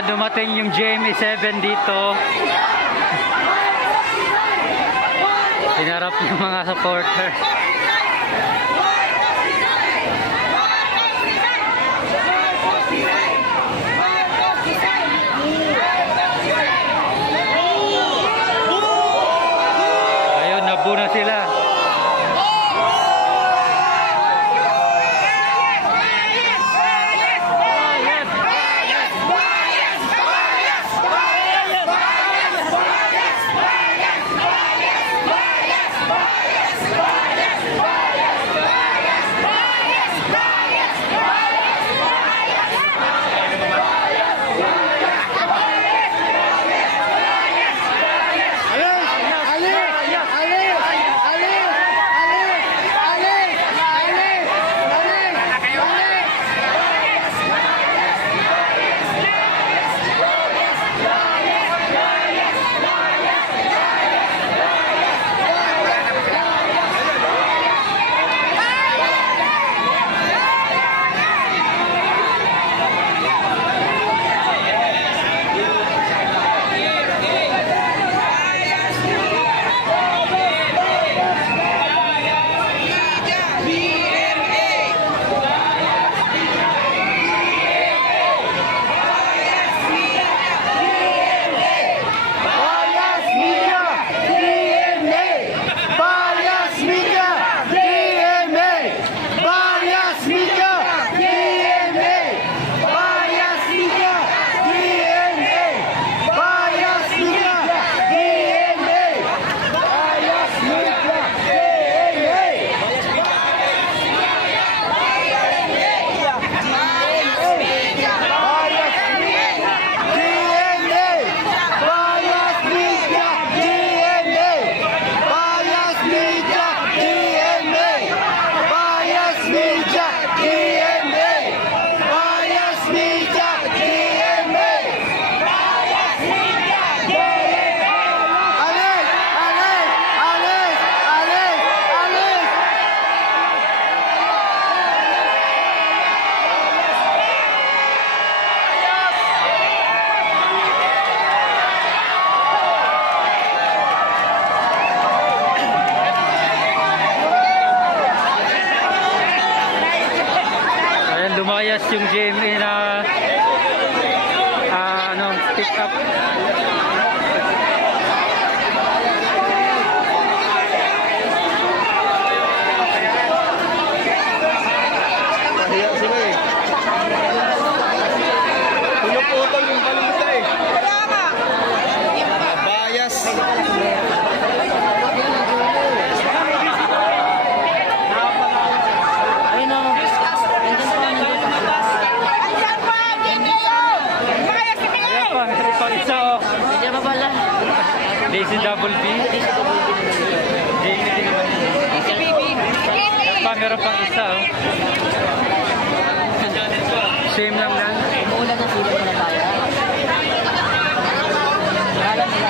Ayan, dumating yung GMA7 dito. Hinarap yung mga supporter. Ayun, nabu na sila. Lumayas yung GMA na pick up. Pulok-utol yung paluta eh. Bias. Daisy Double B. Meron pang isa. Same lang yan. Umuulan na sila na tayo. Kala nila.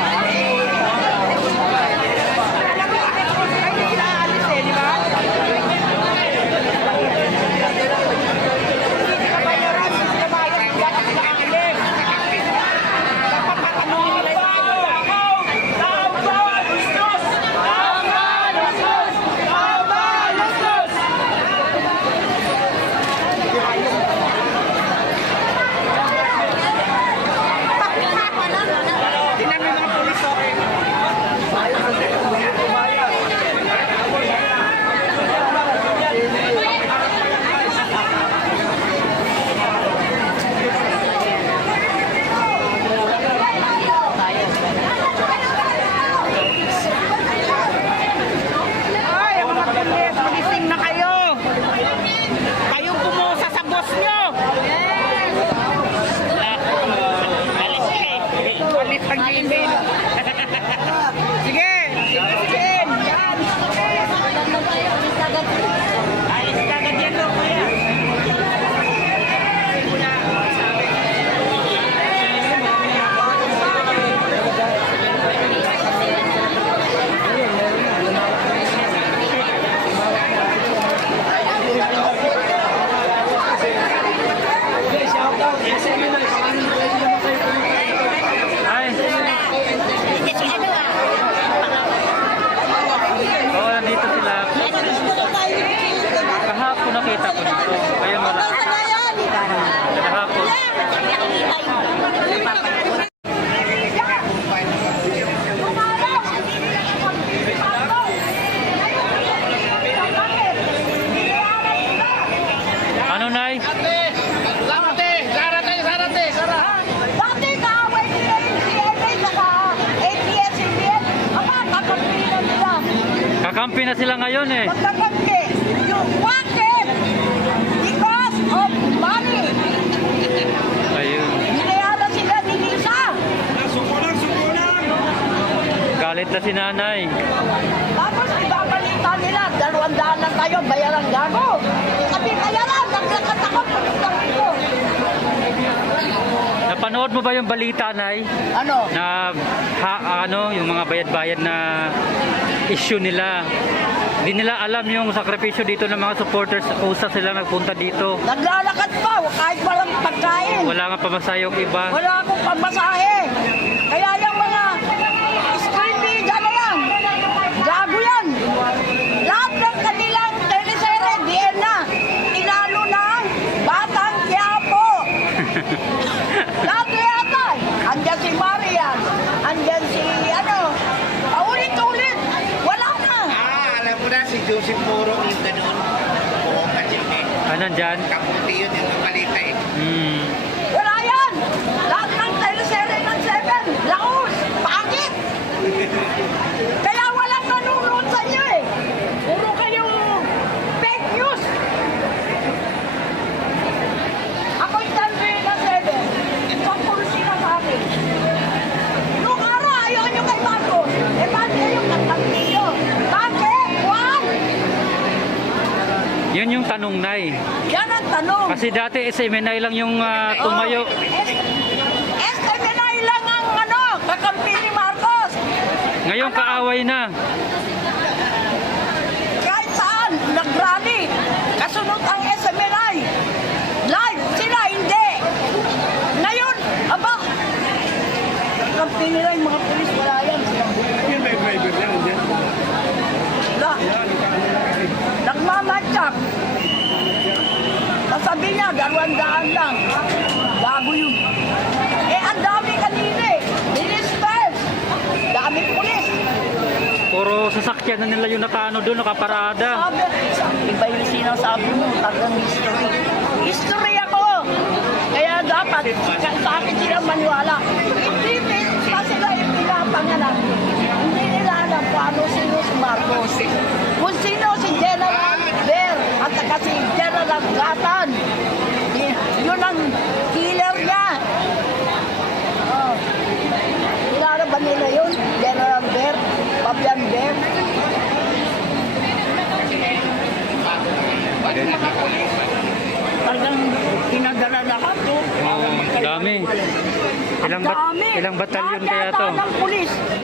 Magkakampi na sila ngayon eh. Magkakampi. Yung bakit? Because of money. Ayun. Binayaran sila ni Lisa. Galit na si nanay. Tapos ibabalita nila, 200 lang tayo, bayaran gago. Sabi, bayaran, naglakad ako, pagkakot ko. Napanood mo ba yung balita, Nay? Ano? Na yung mga bayad-bayad na issue nila. Hindi nila alam yung sakripisyo dito ng mga supporters. Usa sila nagpunta dito. Naglalakad pa, kahit walang pagkain. Wala nga pamasayong iba. Wala akong pamasahe. Kaya yung mga screamy, gano'n lang. Gago yan. Lahat ng kanilang teleserye, diyan na. Inalo ng Batang Quiapo. Lahat na yata. Andyan si Marian. Andyan si paulit-ulit. Wala na. Alam mo na si Joseph Moro yung ganun. Oo, kasi Nandyan? kaputi yun yung balita eh. Wala yan. Lahat ng teleserye ng 7. Laos. Pangit. Kaya walang nanonood sa inyo eh. Puro kayong fake news. Ako'y tanri na 7. Isang kursi na sa akin. Nung araw, ayaw nyo kay Marcos. Eh, bakit kayo katantiyo? Bakit? Juan? Yun yung tanong, Nay. Yan ang tanong. Kasi dati SMNI lang yung tumayo. SMNI lang ang kakampi ni Marcos. Ngayon kaaway na. Kahit saan, nag-rally. Kasunod ang SMNI. Live, sila hindi. Ngayon, aba, kakampi nila yung mga pulis, wala yan. Yun may driver yan, andyan. Wala. Nagmamatyak. Sabi niya, 200 lang. Bago yun. Eh, ang dami kanina eh. Ministers. Dami pulis. Puro sasakyan na nila yung nakaano doon, nakaparada. Iba yung sinasabi mo, tagang history. History ako! Kaya dapat, sa akin sila maniwala. Hindi pa sila ipinapangalan. Hindi nila alam paano sino si Marcos. Kung sino si General Ver at saka si General Gatan. Yun ang killer niya. Oh. Kilala ba nila yun? General Ver, Fabian Ver. Talagang pinadala lahat to. Dami. Ilang batalyon kaya to? Lahat yata ng pulis.